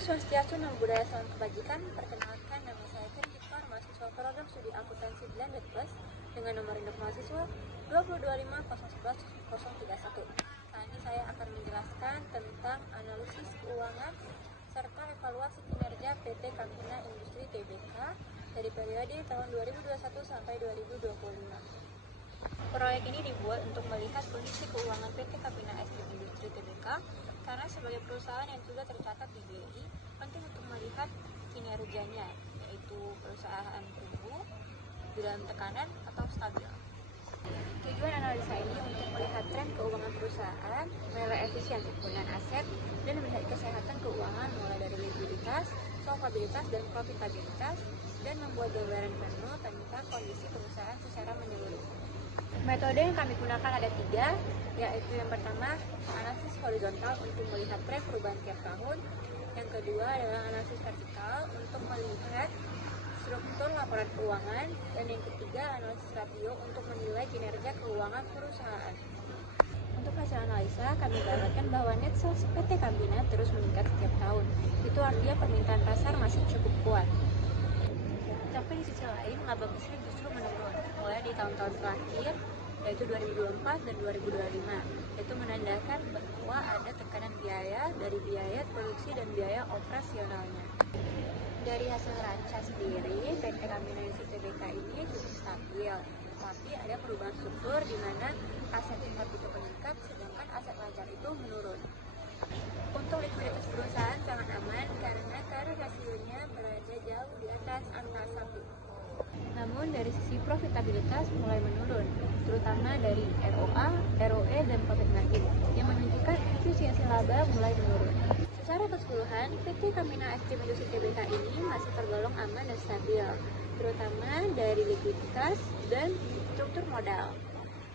Swastiastu, Namo Buddhaya, Salam Kebajikan. Perkenalkan, nama saya Kendikmar, mahasiswa program studi akuntansi Blended Plus dengan nomor induk mahasiswa 225011031. Kali ini saya akan menjelaskan tentang analisis keuangan serta evaluasi kinerja PT Campina Industri Tbk dari periode tahun 2021 sampai 2025. Proyek ini dibuat untuk melihat kondisi keuangan PT Campina Industri Tbk karena sebagai perusahaan yang sudah tercatat di BI, penting untuk melihat kinerjanya, yaitu perusahaan tumbuh dalam tekanan atau stabil. Tujuan analisa ini untuk melihat tren keuangan perusahaan, menilai efisiensi penggunaan aset, dan melihat kesehatan keuangan mulai dari likuiditas, solvabilitas, dan profitabilitas, dan membuat gambaran penuh tentang kondisi perusahaan secara menyeluruh. Metode yang kami gunakan ada 3, yaitu yang pertama analisis horizontal untuk melihat tren perubahan tiap tahun, yang kedua adalah analisis vertikal untuk melihat struktur laporan keuangan, dan yang ketiga analisis rasio untuk menilai kinerja keuangan perusahaan. Untuk hasil analisa, kami dapatkan bahwa net sales PT Campina terus meningkat setiap tahun. Itu artinya permintaan pasar masih cukup kuat. Tapi di sisi lain, laba bersih justru menurun, mulai di tahun-tahun terakhir, yaitu 2024 dan 2025. Itu menandakan bahwa ada tekanan biaya dari biaya produksi dan biaya operasionalnya. Dari hasil raca sendiri, PT Campina Industri Tbk ini cukup stabil, tapi ada perubahan struktur di mana aset import itu meningkat, sedangkan aset lancar itu menurun. Untuk likuiditas perusahaan sangat aman karena current rasionya berada jauh di atas angka 1. Namun dari sisi profitabilitas mulai menurun, terutama dari ROA, ROE, dan profit margin, yang menunjukkan efisiensi laba mulai menurun. Secara keseluruhan, PT Campina Industri Tbk ini masih tergolong aman dan stabil, terutama dari likuiditas dan struktur modal.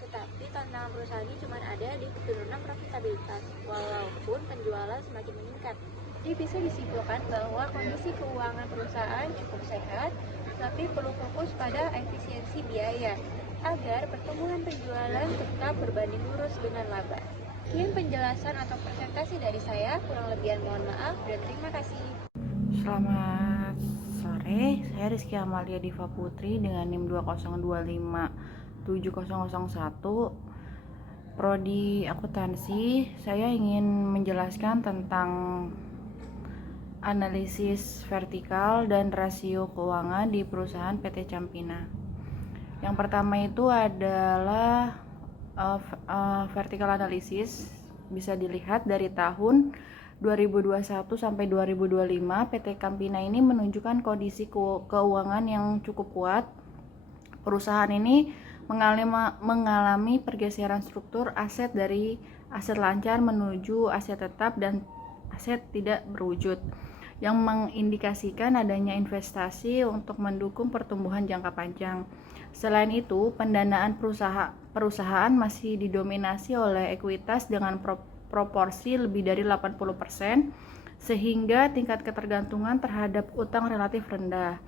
Tetapi tantangan perusahaan ini cuma ada di penurunan profitabilitas, walaupun penjualan semakin meningkat. Jadi bisa disimpulkan bahwa kondisi keuangan perusahaan cukup sehat, tapi perlu fokus pada efisiensi biaya, agar pertumbuhan penjualan tetap berbanding lurus dengan laba. Sekian penjelasan atau presentasi dari saya, kurang lebihan mohon maaf dan terima kasih. Selamat sore, saya Rizky Amalia Diva Putri dengan NIM 20257001 Prodi Akuntansi. Saya ingin menjelaskan tentang analisis vertikal dan rasio keuangan di perusahaan PT Campina. Yang pertama itu adalah vertikal analisis. Bisa dilihat dari tahun 2021 sampai 2025, PT Campina ini menunjukkan kondisi keuangan yang cukup kuat. Perusahaan ini mengalami pergeseran struktur aset dari aset lancar menuju aset tetap dan aset tidak berwujud, yang mengindikasikan adanya investasi untuk mendukung pertumbuhan jangka panjang. Selain itu, pendanaan perusahaan masih didominasi oleh ekuitas dengan proporsi lebih dari 80%, sehingga tingkat ketergantungan terhadap utang relatif rendah.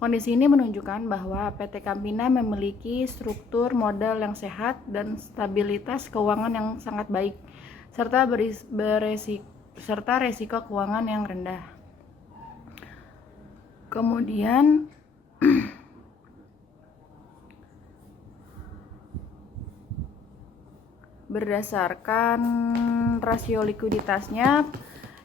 Kondisi ini menunjukkan bahwa PT Campina memiliki struktur modal yang sehat dan stabilitas keuangan yang sangat baik, serta resiko keuangan yang rendah. Kemudian berdasarkan rasio likuiditasnya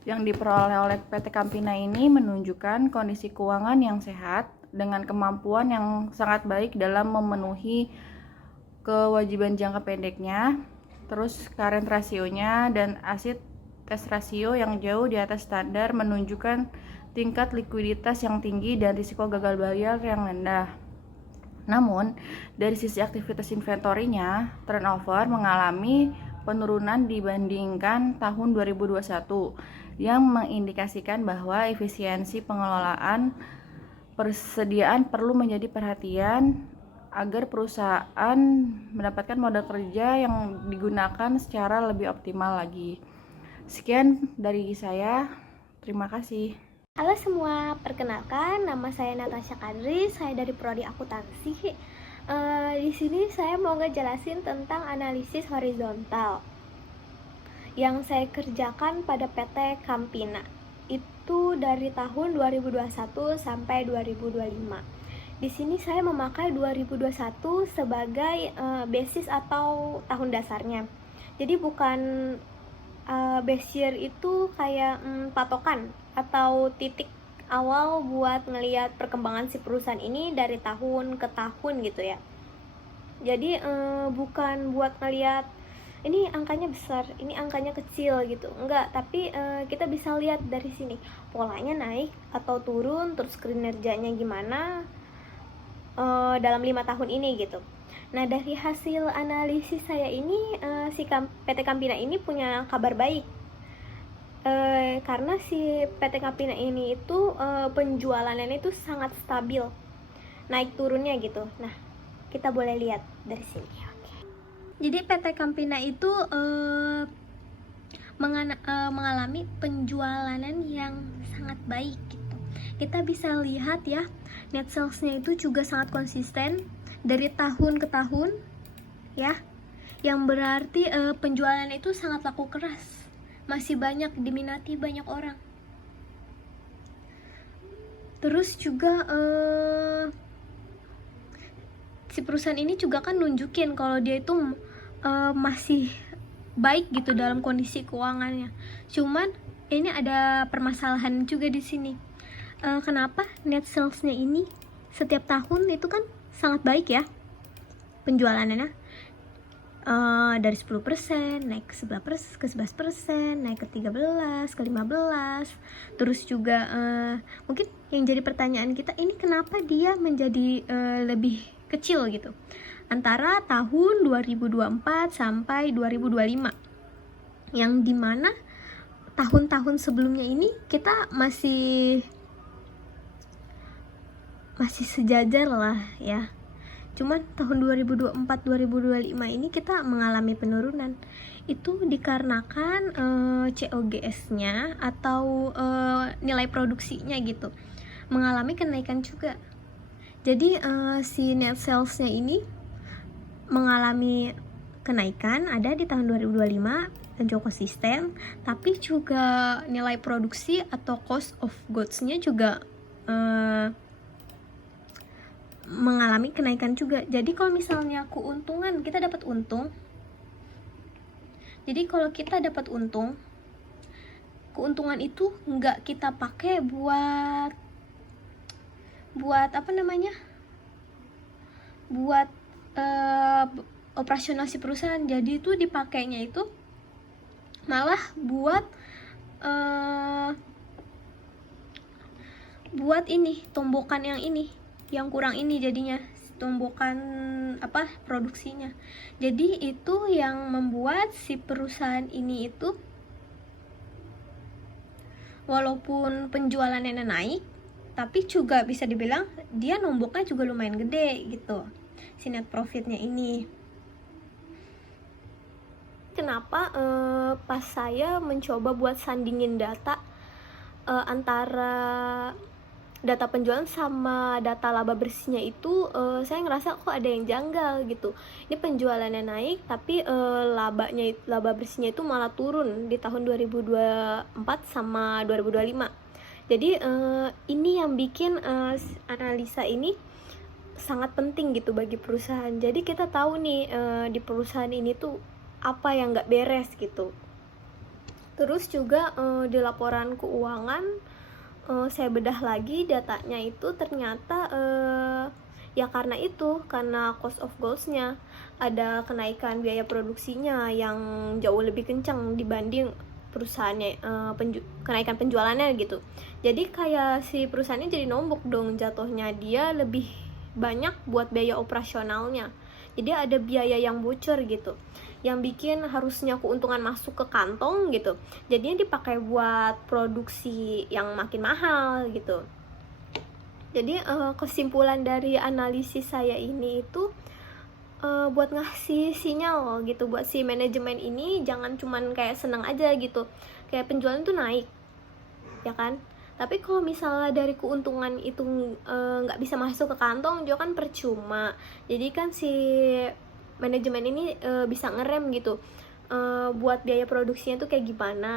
yang diperoleh oleh PT Campina ini menunjukkan kondisi keuangan yang sehat dengan kemampuan yang sangat baik dalam memenuhi kewajiban jangka pendeknya. Terus current rasionya dan asset test rasio yang jauh di atas standar menunjukkan tingkat likuiditas yang tinggi dan risiko gagal bayar yang rendah. Namun, dari sisi aktivitas inventorinya, turnover mengalami penurunan dibandingkan tahun 2021, yang mengindikasikan bahwa efisiensi pengelolaan persediaan perlu menjadi perhatian agar perusahaan mendapatkan modal kerja yang digunakan secara lebih optimal lagi. Sekian dari saya, terima kasih. Halo semua, perkenalkan nama saya Natasha Kadri, saya dari Prodi Akuntansi. Di sini saya mau ngejelasin tentang analisis horizontal yang saya kerjakan pada PT Campina. itu dari tahun 2021 sampai 2025. Di sini saya memakai 2021 sebagai basis atau tahun dasarnya. Jadi bukan base year itu kayak patokan atau titik awal buat ngelihat perkembangan si perusahaan ini dari tahun ke tahun gitu ya. Jadi bukan buat ngelihat ini angkanya besar, ini angkanya kecil gitu. Enggak, tapi kita bisa lihat dari sini polanya naik atau turun, terus kinerjanya gimana dalam 5 tahun ini gitu. Nah, dari hasil analisis saya ini si PT Campina ini punya kabar baik. Karena si PT Campina ini itu penjualannya itu sangat stabil, naik turunnya gitu. Nah, kita boleh lihat dari sini. Jadi PT Campina itu mengalami penjualan yang sangat baik gitu. Kita bisa lihat ya, net sales-nya itu juga sangat konsisten dari tahun ke tahun ya. Yang berarti penjualan itu sangat laku keras. Masih banyak diminati banyak orang. Terus juga si perusahaan ini juga kan nunjukin kalau dia itu masih baik gitu dalam kondisi keuangannya. Cuman ini ada permasalahan juga di sini. Kenapa net salesnya ini setiap tahun itu kan sangat baik ya penjualannya, dari 10% naik ke 11%, naik ke 13, ke 15. Terus juga mungkin yang jadi pertanyaan kita ini kenapa dia menjadi lebih kecil gitu antara tahun 2024 sampai 2025, yang dimana tahun-tahun sebelumnya ini kita masih sejajar lah ya. Cuman tahun 2024-2025 ini kita mengalami penurunan. Itu dikarenakan COGS-nya atau nilai produksinya gitu mengalami kenaikan juga. Jadi si net sales-nya ini mengalami kenaikan ada di tahun 2025 dan cukup konsisten, tapi juga nilai produksi atau cost of goods-nya juga mengalami kenaikan juga. Jadi kalau misalnya keuntungan, kita dapat untung. Jadi kalau kita dapat untung, keuntungan itu nggak kita pakai buat apa namanya? Buat operasional si perusahaan. Jadi itu dipakainya itu malah buat ini tombokan yang kurang ini, jadinya tombokan produksinya. Jadi itu yang membuat si perusahaan ini itu walaupun penjualannya naik, tapi juga bisa dibilang dia nomboknya juga lumayan gede gitu, si net profitnya ini. Kenapa pas saya mencoba buat sandingin data antara data penjualan sama data laba bersihnya itu, saya ngerasa kok ada yang janggal gitu. Ini penjualannya naik tapi laba bersihnya itu malah turun di tahun 2024 sama 2025. Jadi ini yang bikin analisa ini sangat penting gitu bagi perusahaan. Jadi kita tahu nih di perusahaan ini tuh apa yang nggak beres gitu. Terus juga di laporan keuangan saya bedah lagi datanya itu ternyata ya karena cost of goods-nya ada kenaikan biaya produksinya yang jauh lebih kencang dibanding perusahaannya, kenaikan penjualannya gitu. Jadi kayak si perusahaannya jadi nombok dong jatuhnya, dia lebih banyak buat biaya operasionalnya. Jadi ada biaya yang bocor gitu, yang bikin harusnya keuntungan masuk ke kantong gitu, jadinya dipakai buat produksi yang makin mahal gitu. Jadi kesimpulan dari analisis saya ini itu buat ngasih sinyal gitu buat si manajemen ini, jangan cuman kayak senang aja gitu, kayak penjualan tuh naik ya kan, tapi kalau misalnya dari keuntungan itu nggak bisa masuk ke kantong juga kan percuma. Jadi kan si manajemen ini bisa ngerem gitu, buat biaya produksinya tuh kayak gimana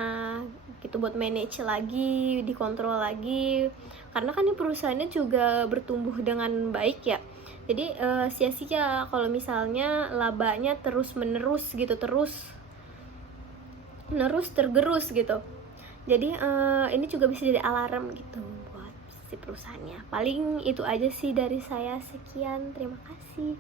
gitu, buat manage lagi, dikontrol lagi, karena kan ini perusahaannya juga bertumbuh dengan baik ya. Jadi sia-sia kalau misalnya labanya terus menerus gitu, terus tergerus gitu. Jadi ini juga bisa jadi alarm gitu buat si perusahaannya. Paling itu aja sih dari saya, sekian, terima kasih.